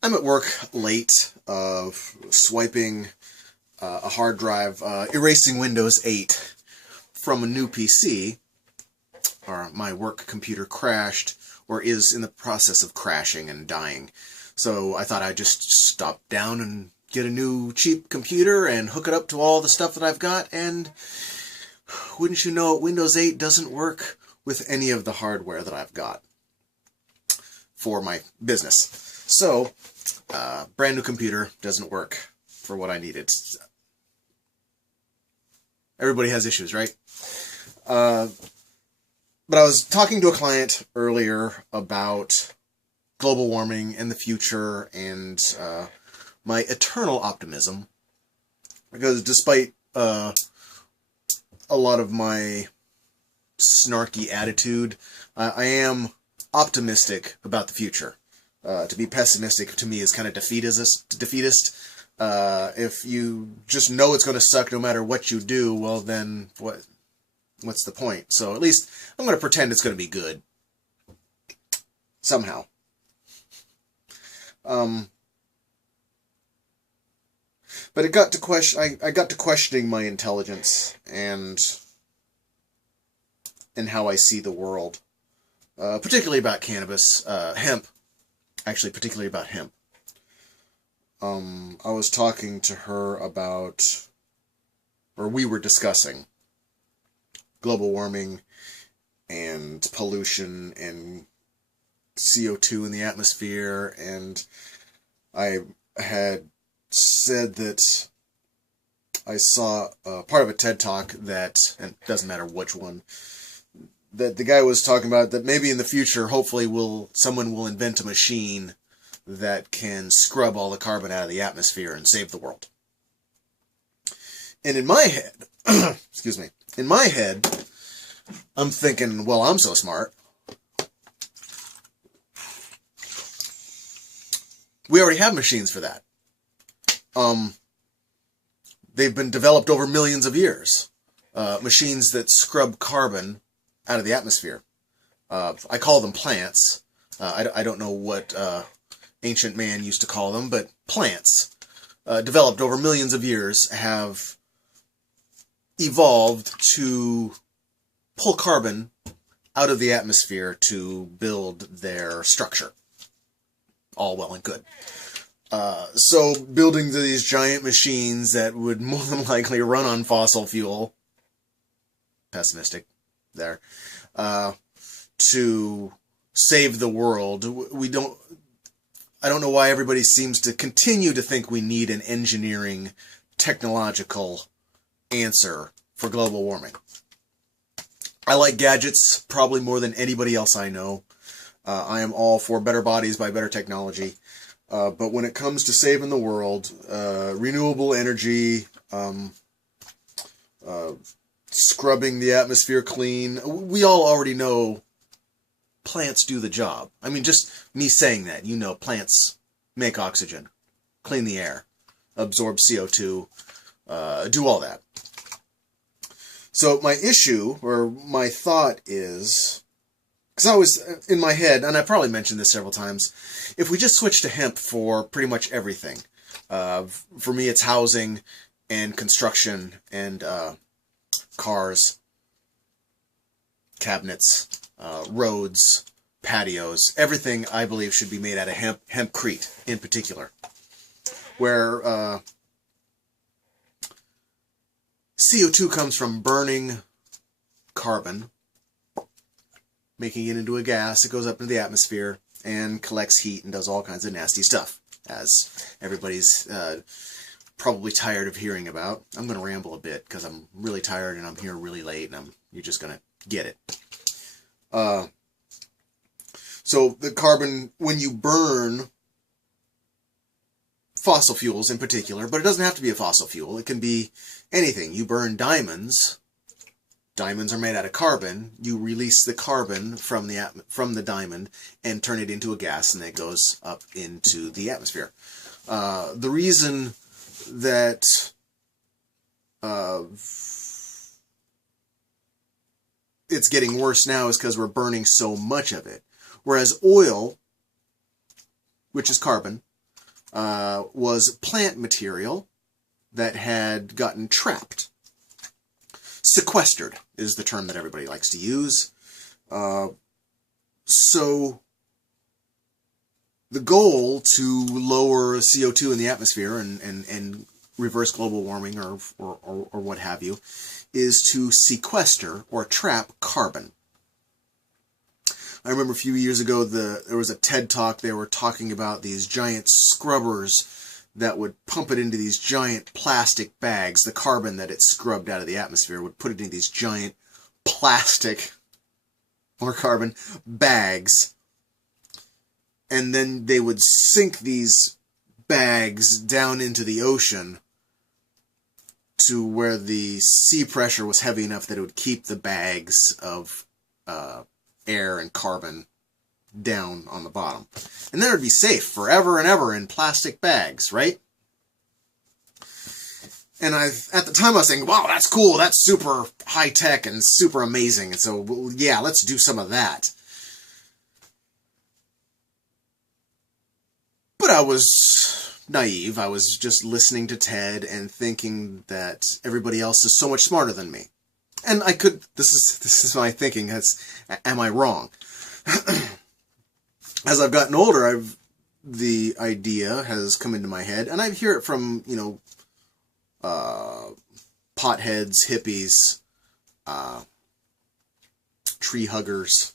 I'm at work late, swiping a hard drive, erasing Windows 8 from a new PC, or my work computer crashed, or is in the process of crashing and dying. So I thought I'd just stop down and get a new cheap computer and hook it up to all the stuff that I've got, and wouldn't you know it, Windows 8 doesn't work with any of the hardware that I've got for my business. So, brand new computer doesn't work for what I needed. Everybody has issues, right? But I was talking to a client earlier about global warming and the future and my eternal optimism. Because despite a lot of my snarky attitude, I am optimistic about the future. To be pessimistic to me is kind of defeatist. If you just know it's going to suck no matter what you do, well then what's the point? So at least I'm going to pretend it's going to be good. Somehow. But it got to I got to questioning my intelligence and how I see the world. Particularly about cannabis, hemp. Actually, particularly about hemp. I was talking to her about, or we were discussing, global warming and pollution and CO2 in the atmosphere, and I had said that I saw part of a TED Talk that, and it doesn't matter which one, that the guy was talking about that maybe in the future, hopefully, someone will invent a machine that can scrub all the carbon out of the atmosphere and save the world. And in my head, excuse me, in my head, I'm thinking, well, I'm so smart. We already have machines for that. They've been developed over millions of years. Machines that scrub carbon out of the atmosphere. I call them plants. I don't know what ancient man used to call them, but plants developed over millions of years have evolved to pull carbon out of the atmosphere to build their structure. All well and good. So building these giant machines that would more than likely run on fossil fuel, pessimistic there, to save the world, I don't know why everybody seems to continue to think we need an engineering, technological answer for global warming. I like gadgets probably more than anybody else I know. I am all for better bodies by better technology. But when it comes to saving the world, renewable energy, scrubbing the atmosphere clean, we all already know plants do the job. I mean, just me saying that, plants make oxygen, clean the air, absorb CO2, do all that. So my issue, or my thought is, because I was in my head, and I probably mentioned this several times, if we just switch to hemp for pretty much everything, for me it's housing and construction and cars, cabinets, roads, patios, everything I believe should be made out of hempcrete in particular, where CO2 comes from burning carbon, making it into a gas. It goes up into the atmosphere and collects heat and does all kinds of nasty stuff, as everybody's probably tired of hearing about. I'm going to ramble a bit because I'm really tired and I'm here really late, and you're just going to get it. So the carbon, when you burn fossil fuels in particular, but it doesn't have to be a fossil fuel. It can be anything. You burn diamonds. Diamonds are made out of carbon. You release the carbon from the diamond and turn it into a gas, and it goes up into the atmosphere. The reason that it's getting worse now is because we're burning so much of it. Whereas oil, which is carbon, was plant material that had gotten trapped. Sequestered is the term that everybody likes to use. So the goal to lower CO2 in the atmosphere and reverse global warming or what have you is to sequester or trap carbon. I remember a few years ago there was a TED Talk. They were talking about these giant scrubbers that would pump it into these giant plastic bags. The carbon that it scrubbed out of the atmosphere would put it into these giant plastic, more carbon, bags. And then they would sink these bags down into the ocean to where the sea pressure was heavy enough that it would keep the bags of air and carbon down on the bottom. And then it would be safe forever and ever in plastic bags, right? And at the time I was thinking, wow, that's cool, that's super high-tech and super amazing, and so, well, yeah, let's do some of that. But I was naive. I was just listening to TED and thinking that everybody else is so much smarter than me. And I could, this is my thinking, am I wrong? As I've gotten older, the idea has come into my head, and I hear it from, potheads, hippies, tree huggers,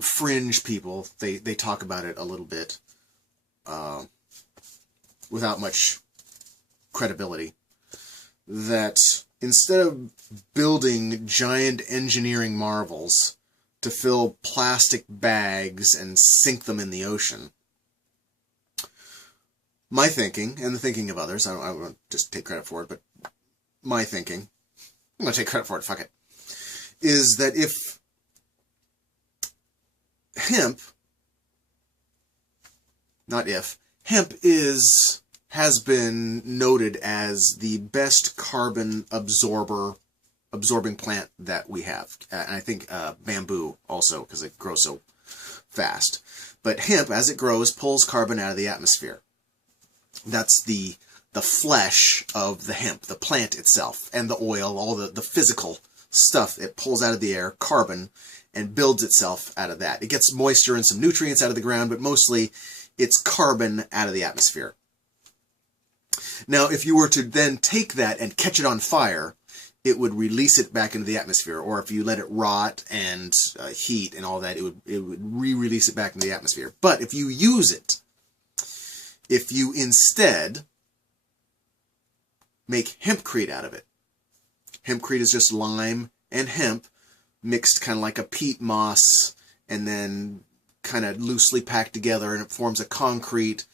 fringe people. They talk about it a little bit, without much credibility, that instead of building giant engineering marvels to fill plastic bags and sink them in the ocean, my thinking, and the thinking of others, I won't just take credit for it, but my thinking, I'm going to take credit for it, fuck it, is that if hemp, not if, hemp has been noted as the best carbon absorbing plant that we have. And I think bamboo also, because it grows so fast. But hemp, as it grows, pulls carbon out of the atmosphere. That's the flesh of the hemp, the plant itself, and the oil, all the physical stuff it pulls out of the air, carbon, and builds itself out of that. It gets moisture and some nutrients out of the ground, but mostly it's carbon out of the atmosphere. Now, if you were to then take that and catch it on fire, it would release it back into the atmosphere. Or if you let it rot and heat and all that, it would re-release it back into the atmosphere. But if you use it, if you instead make hempcrete out of it, hempcrete is just lime and hemp mixed kind of like a peat moss and then kind of loosely packed together, and it forms a concrete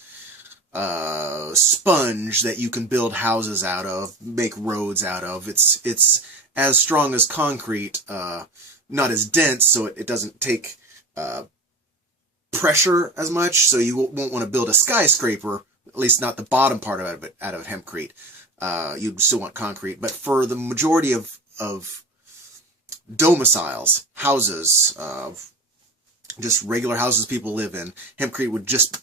sponge that you can build houses out of, make roads out of. It's as strong as concrete, not as dense, so it doesn't take pressure as much, so you won't want to build a skyscraper, at least not the bottom part of it, out of hempcrete. You'd still want concrete, but for the majority of domiciles, houses, just regular houses people live in, hempcrete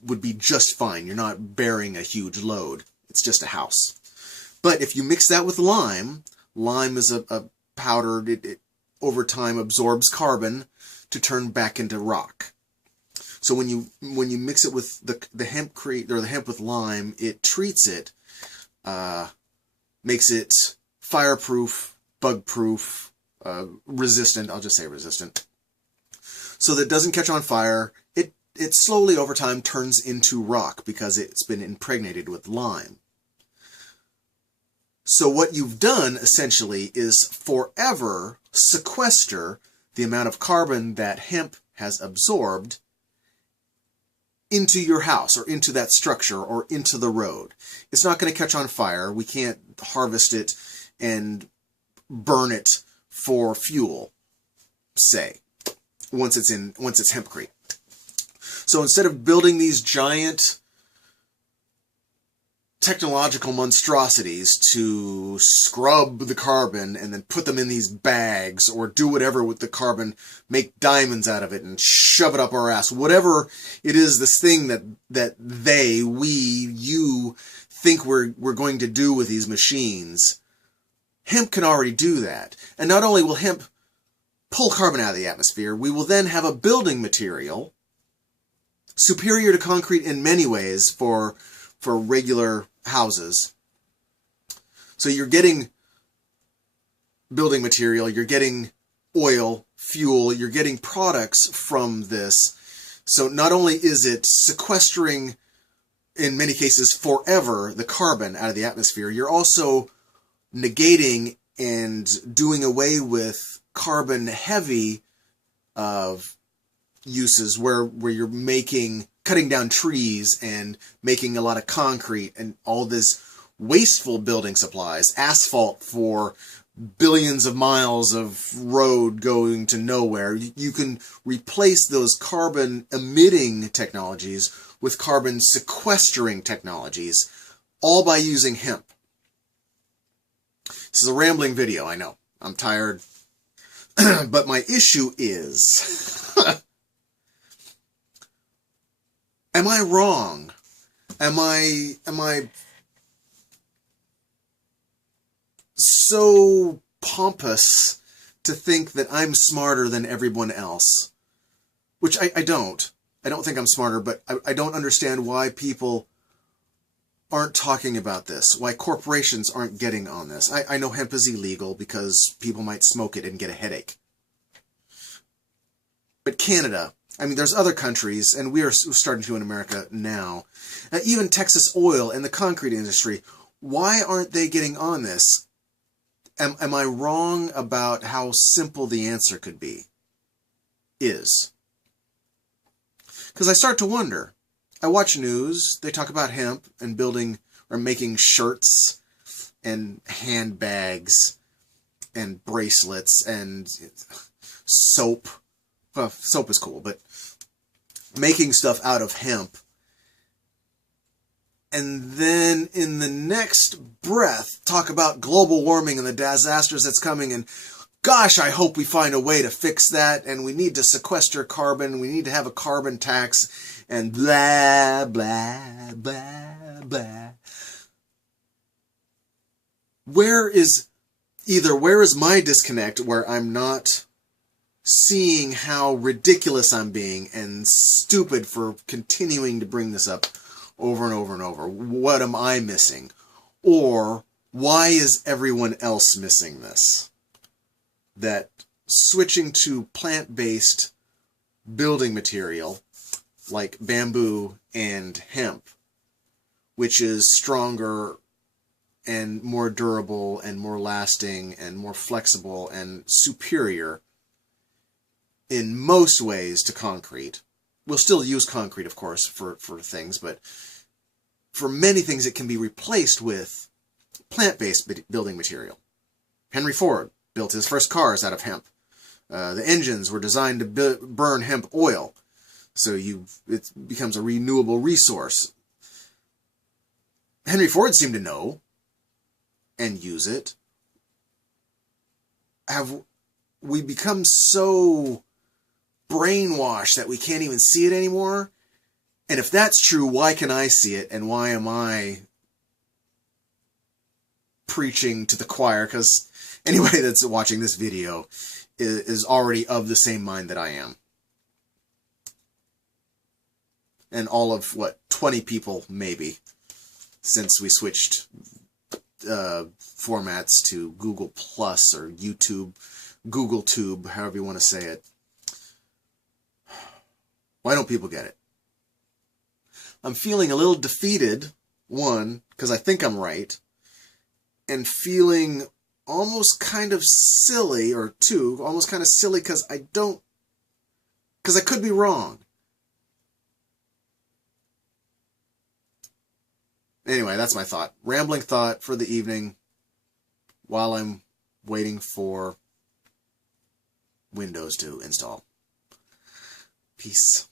would be just fine. You're not bearing a huge load. It's just a house. But if you mix that with lime is a powder. It over time absorbs carbon to turn back into rock. So when you mix it with the hempcrete or the hemp with lime, it treats it, makes it fireproof, bug-proof, resistant. I'll just say resistant. So that it doesn't catch on fire. It slowly over time turns into rock because it's been impregnated with lime. So what you've done essentially is forever sequester the amount of carbon that hemp has absorbed into your house or into that structure or into the road. It's not going to catch on fire. We can't harvest it and burn it for fuel, say, once it's hempcrete. So instead of building these giant technological monstrosities to scrub the carbon and then put them in these bags or do whatever with the carbon, make diamonds out of it and shove it up our ass. Whatever it is, this thing that you think we're going to do with these machines, hemp can already do that. And not only will hemp pull carbon out of the atmosphere, we will then have a building material superior to concrete in many ways for regular houses. So you're getting building material, you're getting oil, fuel, you're getting products from this. So not only is it sequestering, in many cases forever, the carbon out of the atmosphere, you're also negating and doing away with carbon heavy uses where you're cutting down trees and making a lot of concrete and all this wasteful building supplies, asphalt for billions of miles of road going to nowhere. You can replace those carbon emitting technologies with carbon sequestering technologies, all by using hemp. This is a rambling video, I know. I'm tired. But my issue is, am I wrong? Am I so pompous to think that I'm smarter than everyone else? Which I don't. I don't think I'm smarter, but I don't understand why people aren't talking about this, why corporations aren't getting on this. I know hemp is illegal because people might smoke it and get a headache. But Canada, I mean, there's other countries, and we are starting to in America now. Even Texas Oil and the concrete industry, why aren't they getting on this? Am I wrong about how simple the answer could be? Because I start to wonder. I watch news, they talk about hemp and building or making shirts and handbags and bracelets and soap. Well, soap is cool, but making stuff out of hemp. And then in the next breath, talk about global warming and the disasters that's coming, and gosh, I hope we find a way to fix that, and we need to sequester carbon, we need to have a carbon tax, and blah, blah, blah, blah. Where is my disconnect where I'm not seeing how ridiculous I'm being and stupid for continuing to bring this up over and over and over? What am I missing? Or why is everyone else missing this? That switching to plant-based building material like bamboo and hemp, which is stronger and more durable and more lasting and more flexible and superior in most ways to concrete. We'll still use concrete, of course, for things, but for many things it can be replaced with plant-based building material. Henry Ford built his first cars out of hemp. The engines were designed to burn hemp oil, so it becomes a renewable resource. Henry Ford seemed to know and use it. Have we become so brainwashed that we can't even see it anymore? And if that's true, why can I see it, and why am I preaching to the choir? Because anybody that's watching this video is already of the same mind that I am. And all of, 20 people, maybe, since we switched formats to Google Plus or YouTube, Google Tube, however you want to say it. Why don't people get it? I'm feeling a little defeated, one, because I think I'm right, and feeling almost kind of silly, or two, almost kind of silly because I could be wrong. Anyway, that's my thought. Rambling thought for the evening while I'm waiting for Windows to install. Peace.